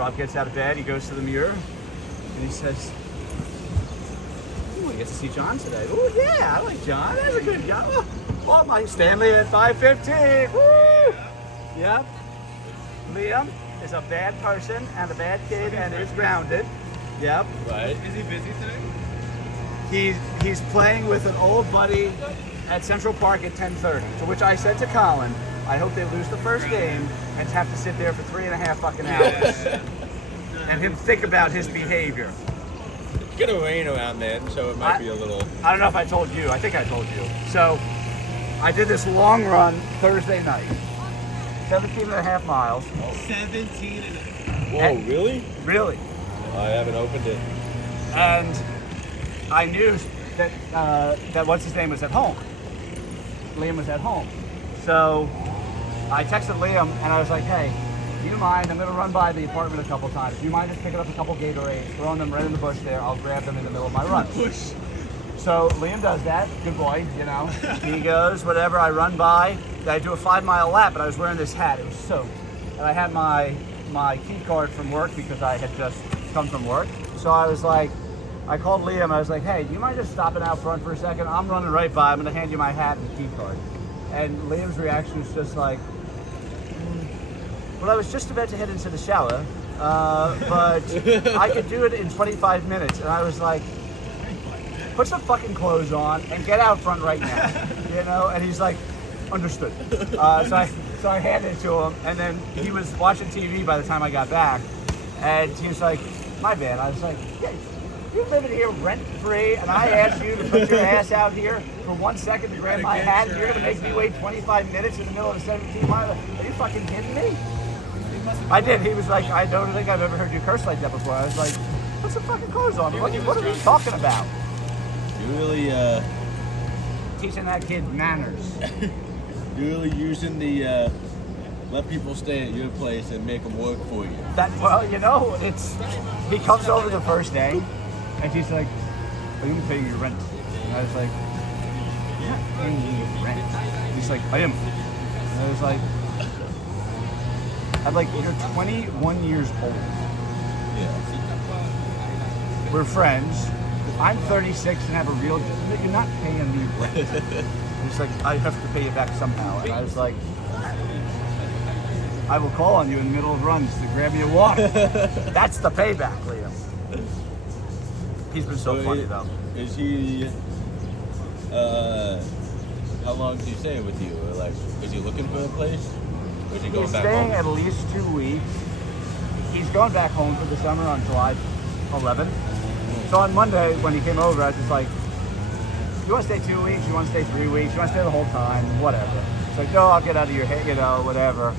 Rob gets out of bed, he goes to the mirror, and he says, ooh, I get to see John today. Ooh, yeah, I like John. That's a good guy. Oh, my Stanley at 5:15. Woo! Yep. Liam is a bad person and a bad kid and is grounded. Yep. Right. Is he busy today? He's playing with an old buddy at Central Park at 10:30. To which I said to Colan, I hope they lose the first game and have to sit there for 3.5 fucking hours. And him think about his behavior. It's gonna rain around then, so it might be a little. I don't know if I told you. I think I told you. So I did this long run Thursday night, 17.5 miles. 17 and Whoa, really? Really. I haven't opened it. And I knew that that what's his name was at home. Liam was at home. So I texted Liam and I was like, hey, do you mind? I'm going to run by the apartment a couple times. Do you mind just picking up a couple Gatorades, throwing them right in the bush there? I'll grab them in the middle of my run. push. So Liam does that. Good boy, you know. He goes, whatever. I run by. I do a 5-mile lap, but I was wearing this hat. It was soaked. And I had my key card from work because I had just come from work. So I was like, I called Liam. I was like, hey, do you mind just stopping out front for a second? I'm running right by. I'm going to hand you my hat and key card. And Liam's reaction was just like, well, I was just about to head into the shower, but I could do it in 25 minutes. And I was like, put some fucking clothes on and get out front right now, you know? And he's like, understood. So I handed it to him, and then he was watching TV by the time I got back, and he was like, my bad. I was like, yeah, you're living here rent-free, and I asked you to put your ass out here for 1 second to grab my hat, and you're going to make me wait 25 minutes in the middle of a 17-mile? Are you fucking kidding me? I did. He was like, I don't think I've ever heard you curse like that before. I was like, put some fucking clothes on. What are we talking about? You really, Teaching that kid manners. you're really using the, let people stay at your place and make them work for you. Well, you know, he comes over the first day, and she's like, are you paying your rent? And I was like, I'm not paying you rent. He's like, I am. And I was like, you're 21 years old. Yeah. We're friends. I'm 36 and have a real job. You're not paying me rent. He's like, I have to pay you back somehow. And I was like, I will call on you in the middle of runs to grab you a water. That's the payback, Liam. He's been so funny, though. Is he, how long is he staying with you? Or like, is he looking for a place? Or is he going back home? He's staying at least 2 weeks. He's going back home for the summer on July 11th. So on Monday, when he came over, I was just like, you want to stay 2 weeks? You want to stay 3 weeks? You want to stay the whole time? Whatever. It's like, no, I'll get out of your head, you know, whatever.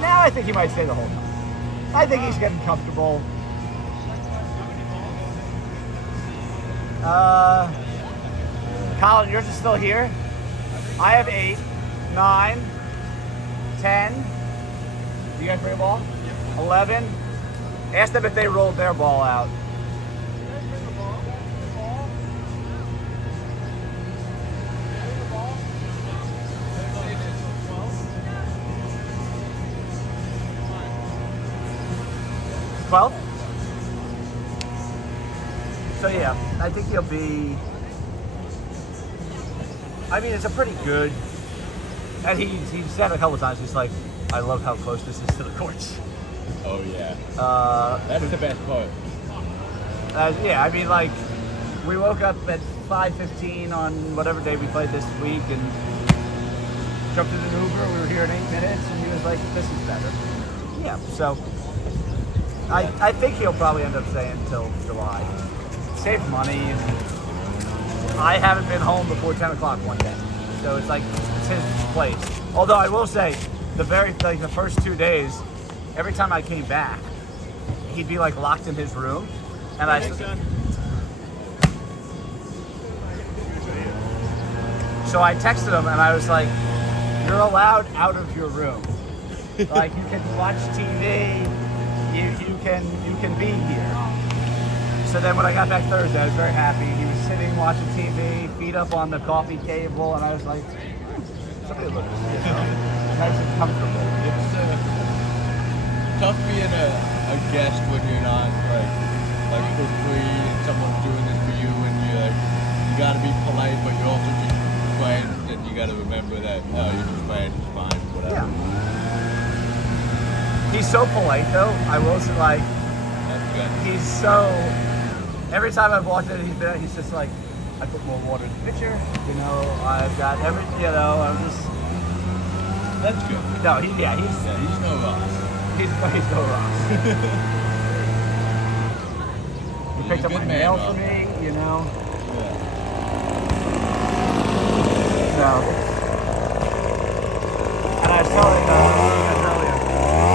Now I think he might stay the whole time. I think he's getting comfortable. Colin, yours is still here? I have 8, 9, 10. You guys bring a ball? 11. Ask them if they rolled their ball out. 12? So yeah, I think he'll be, I mean, it's a pretty good, and he said a couple of times, he's like, I love how close this is to the courts. Oh yeah. That's the best part. Yeah, I mean, like, we woke up at 5:15 on whatever day we played this week and jumped in an Uber. We were here in 8 minutes, and he was like, this is better. Yeah, so I think he'll probably end up staying until July. Save money. I haven't been home before 10 o'clock one day, so it's like, it's his place. Although I will say, the first 2 days, every time I came back, he'd be like locked in his room, and So I texted him and I was like, you're allowed out of your room. Like, you can watch TV, you can be here. So then when I got back Thursday, I was very happy. He was sitting watching TV, feet up on the coffee table, and I was like, somebody looks, you know, nice and comfortable. tough being a guest when you're not like for free and someone's doing this for you and you're like you gotta be polite but you're also just friends and you gotta remember that you're just friends, it's fine, whatever. Yeah. He's so polite though. I will say, like, That's good. he's so. Every time I've walked in, he's just like, I put more water in the pitcher. You know, I've got every. You know, I'm just. That's good. No, he's Yeah, he's no Ross. he's no Ross. He picked up good my man, mail Ross. for me. You know. Yeah. So. And I was telling you guys earlier,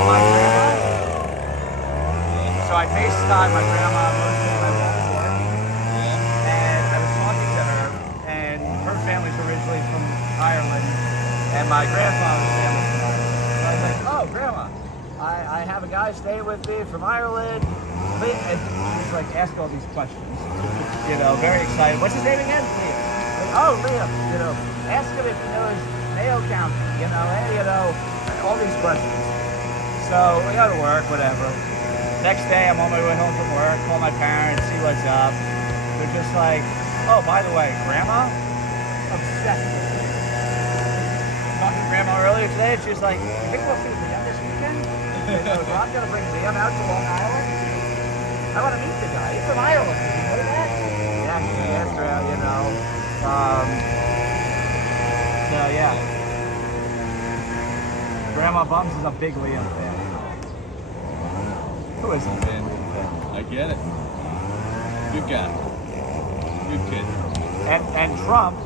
my grandma. So I FaceTime my grandma most of my mom at work, Yeah. and I was talking to her, and her family's originally from Ireland, and my grandfather's family's from Ireland. So I was like, oh, Grandma, I have a guy staying with me from Ireland, and she's like, ask all these questions, you know, very excited. What's his name again? Liam. Like, oh, Liam, you know, ask him if he knows Mayo County, you know, hey, you know, all these questions. So we go to work, whatever. Next day, I'm on my way home from work, call my parents, see what's up. They're just like, oh, by the way, Grandma, obsessed with me. Talking to Grandma earlier today, and she was like, you think we'll see Liam this weekend? She goes, well, I'm going to bring Liam out to Long Island. I want to meet the guy. He's from Ireland. Did you know that? Yeah, she asked her out, you know. So, yeah. Grandma Bums is a big Liam fan. Who is it? And I get it. Good guy. Good kid. And Trump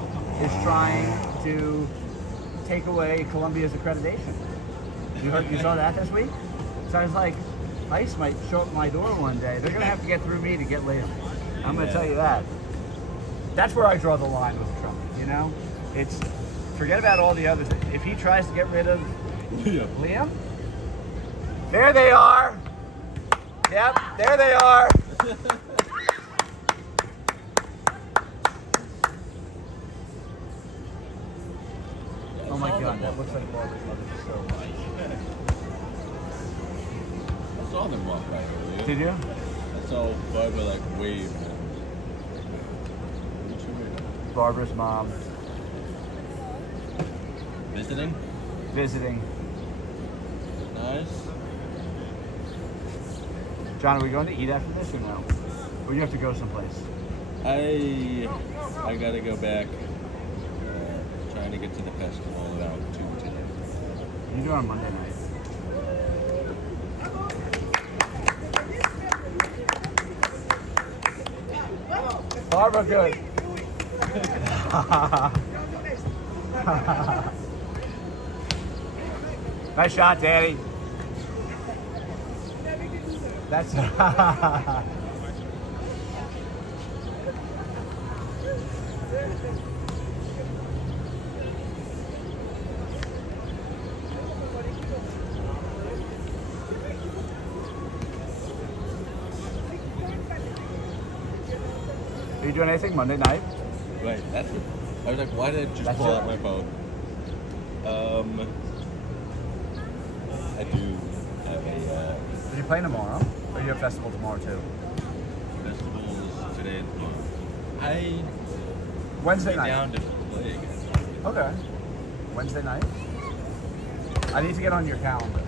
is trying to take away Columbia's accreditation. You saw that this week? So I was like, ICE might show up at my door one day. They're going to have to get through me to get Liam. I'm going to tell you that. That's where I draw the line with Trump, you know? It's, forget about all the other things. If he tries to get rid of Liam, there they are. Yep, there they are. Oh my God, that looks like Barbara's mother. So I saw them walk by earlier. did you? I saw Barbara like wave. Barbara's mom Visiting? visiting. Nice. John, are we going to eat after this or no? Or you have to go someplace? I gotta go back. Trying to get to the festival about 2 today. You do it on Monday night. Barbara, good. Nice shot, Daddy. That's. Are you doing anything Monday night? Right, that's it. I was like, why did I just That's pull it? out my phone? I do have a Are you playing tomorrow? Or you have festival tomorrow too? festivals today and tomorrow. I Wednesday be night. down to play again. Okay. Wednesday night? I need to get on your calendar.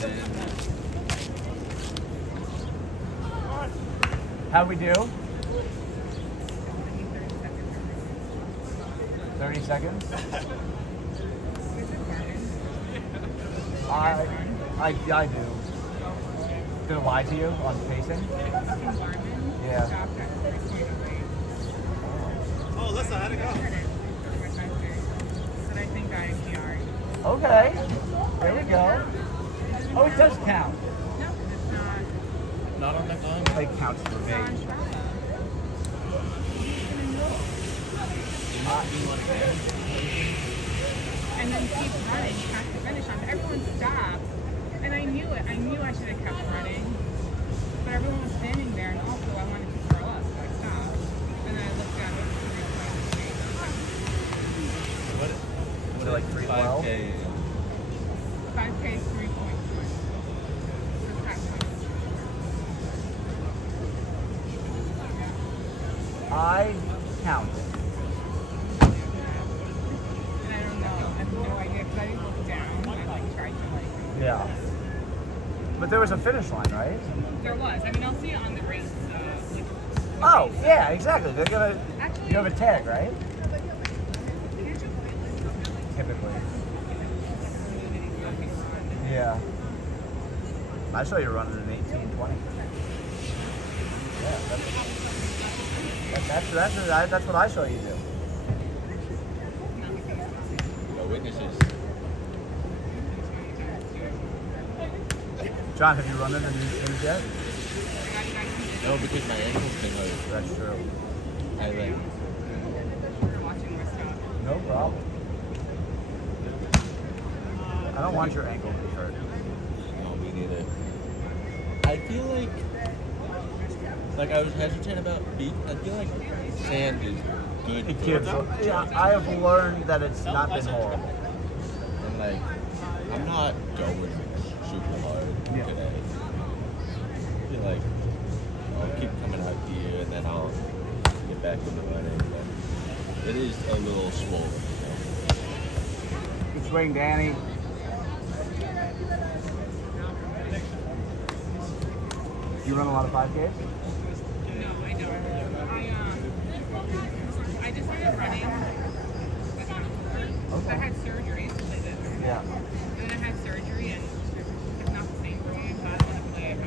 Then How'd we do? 30 seconds? I do. Did I lie to you on pacing? Yeah. Oh, listen, how'd it go? But I think I PR'd. Okay. There we go. Oh, it does count. No, it's not. not on that time. It counts for me. On Strava. And then keep running past the finish line. But everyone stopped. And I knew it. I knew I should have kept running. But everyone was standing there, and also I wanted to throw up, so I stopped. And then I looked down at Was it like 312? 5K. 5K is 3.4. I counted. And I don't know. I have no idea because I didn't look down. I like tried to like. Yeah. But there was a finish line, right? There was. I mean, I'll see it on the race. Like, Oh, yeah, exactly. They're gonna. Actually, You have a tag, right? here's your Typically. Yeah. I saw you running an 18:20. Yeah, that's what I saw you do. No witnesses. John, have you run in the news yet? No, because my ankle's been hurt. That's true. I like. watching my stuff. No problem. I don't want your ankle to be hurt. No, me neither. I feel like I was hesitant about beach. I feel like sand is good. It for gives. it. Yeah, I have learned that it's not been horrible. And like, I'm not going super hard Yeah. today. I feel like I'll keep coming out here and then I'll get back into running. But it is a little swollen. Good swing, Danny. You run a lot of 5Ks? No, I don't. I just started running. I had surgery, so I did. Yeah. And then I had surgery, and it's not the same for me, so I don't want to play it.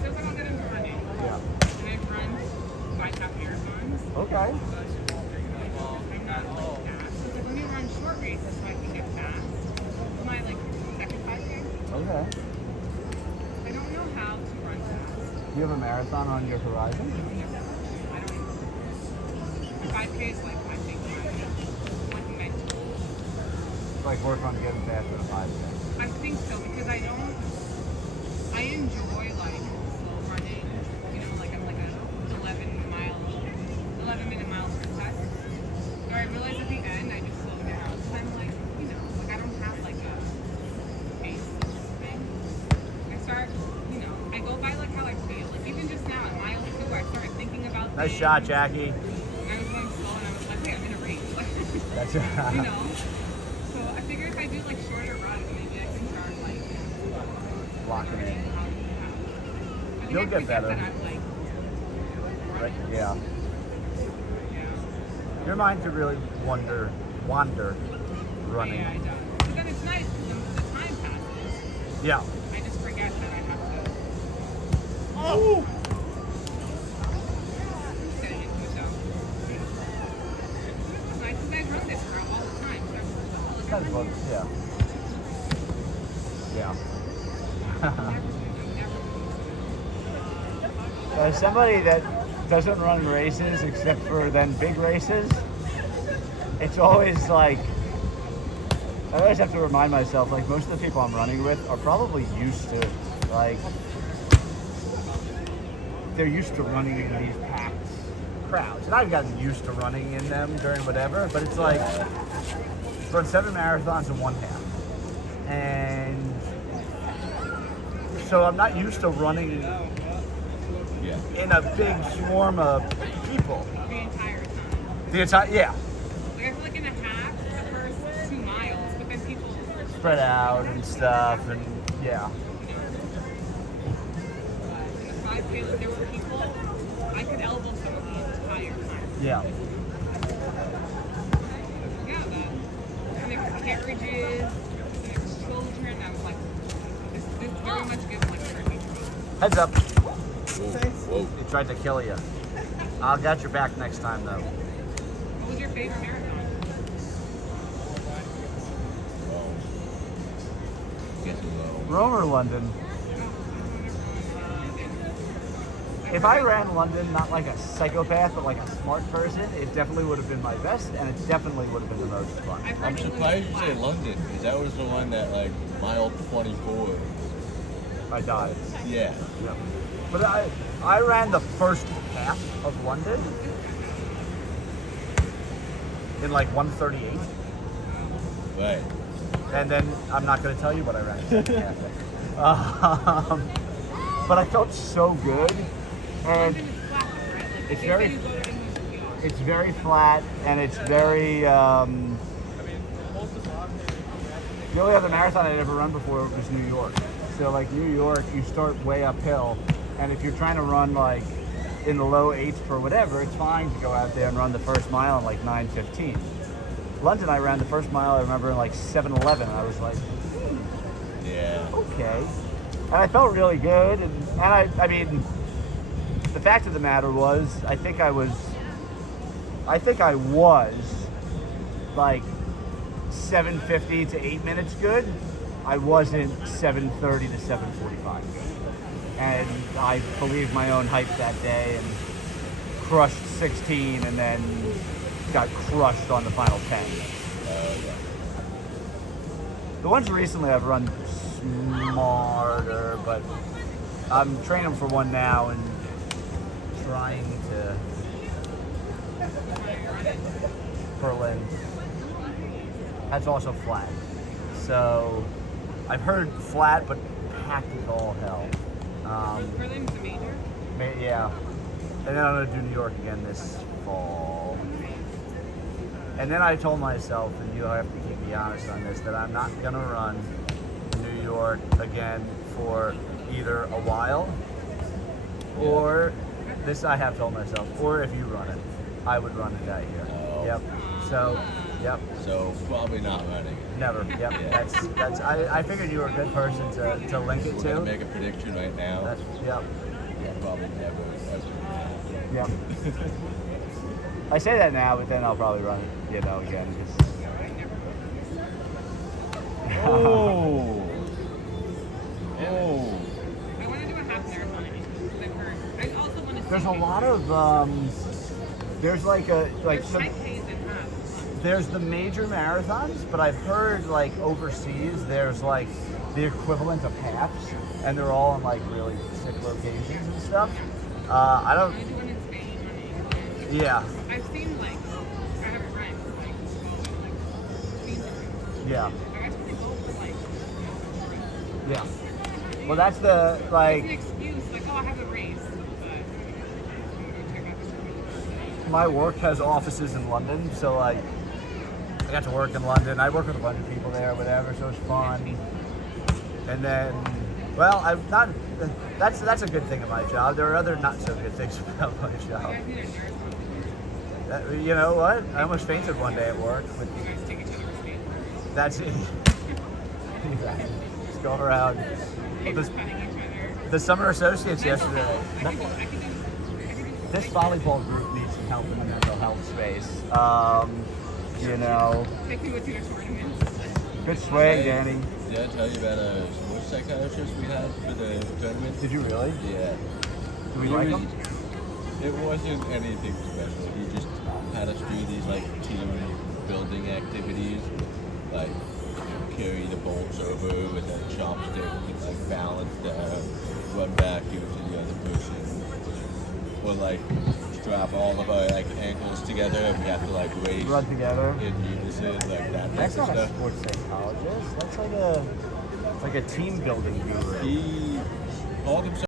So if I don't get into running, Yeah. and I've run 5 marathons, Okay. but I'm not like that. So like when you run short races, so I can get fast. My like second 5K, Okay. I don't know how to run fast. Do you have a marathon on your horizon? I don't know. 5K is like my big one, like mental. Like work on getting faster than 5K. I think so because I enjoy like slow running. You know, like I'm like a 11-minute mile test. So I realize at the end I just slow down. So I'm like, you know, like I don't have like a pace thing. I start, you know, I go by like how I feel. Like even just now at mile 2, I started thinking about Nice things. shot, Jackie. And I was going slow and I was like, wait, I'm in a race. That's You know. So I figure if I do like shorter runs, maybe I can start like locking in. I think You'll I get forget better. that I'm like, Right? Yeah. yeah. Your mind could really wander running. Yeah, I don't. But then it's nice because the time passes. Yeah. I just forget that I have to. Oh! Just getting into it though. It's nice because I run this route all the time. So I'm like, Kind of fun. Yeah. Yeah. As somebody that doesn't run races except for then big races, it's always like, I always have to remind myself, like most of the people I'm running with are probably used to, like, they're used to running in these packed crowds. And I've gotten used to running in them during whatever, but it's like, run 7 marathons in 1/2. And so I'm not used to running Yeah. in a big swarm of people. the entire time. The entire, yeah, Like I feel like in a half, the first 2 miles, but then people, spread out and stuff, and yeah. in the 5K, like, there were people, I could elbow someone the entire time. Yeah. Yeah, and there were carriages, and there were children. I was like, this very much gives like turkey to me. Heads up. Whoa. He tried to kill you. I'll get your back next time, though. What was your favorite marathon? Guess a Rome or London? If I ran London not like a psychopath, but like a smart person, it definitely would have been my best, and it definitely would have been the most fun. I've heard I'm it was surprised you say flat. London, because that was the one that like mile 24. I died. Yeah. Yeah. But I ran the first half of London in like 1:38. Right. And then I'm not going to tell you what I ran. in the second half. But I felt so good. And London is flat, though, right? Like It's They very say you go to English field. it's very flat and it's very. The only other marathon I'd ever run before was New York. So like New York, you start way uphill, and if you're trying to run like in the low 8s for whatever, it's fine to go out there and run the first mile in like 9:15. London, I ran the first mile. I remember in like 7:11. I was like, Yeah. okay, and I felt really good. And I mean, the fact of the matter was, I think I was like 7:50 to 8 minutes good. I wasn't 7:30 to 7:45 good. And I believed my own hype that day and crushed 16 and then got crushed on the final 10. The ones recently I've run smarter, but I'm training for one now and trying to Berlin. That's also flat. So I've heard flat, but packed as all hell. Berlin's a major. Yeah. And then I'm going to do New York again this fall. And then I told myself, and you have to keep me honest on this, that I'm not going to run New York again for either a while or this I have told myself, or if you run it, I would run it that year. Oh. Yep. So, yep. So probably not running. Never. Yep. Yeah. That's. I figured you were a good person to link it We're to. gonna make a prediction right now. That's. Yep. Probably never. Yep. I say that now, but then I'll probably run it, again. Oh. I want to do a half marathon because I've heard. I also want to. There's a lot of. There's like a like some. 10Ks and half. There's the major marathons, but I've heard like overseas there's like the equivalent of halves, and they're all in like really sick locations and stuff. I I don't. want to do one in Spain, one in England. Yeah. I've seen I haven't run, seen them. Yeah. I just want to go for Yeah. Well, that's the It's like. an excuse, I have a race, but I'm going to check out this. My work has offices in London, so like I got to work in London. I work with a bunch of people there, whatever, so it's fun. And then, well, I'm not. That's a good thing of my job. There are other not so good things about my You job. guys need a nurse. You know what? I almost fainted one day at work. With, You guys take each other's feet. that's it. Just go around. Paper The, cutting each other. the summer associates Mental yesterday. health. I could do This volleyball group needs some help in the mental health space. Take me with you to tournaments. Good swing, Danny. Did I tell you about a sports psychiatrist we had for the tournament? Did you really? Yeah. Do we like him? It wasn't anything special. He just had us do these like team building activities, like carry the bolts over with a chopstick, like balance down, run back, give it to the other person, or like strap all of our like ankles together and we have to like race Run together. in unison, like that type That's of not a stuff. sports psychologist. That's like a team building guru. He called himself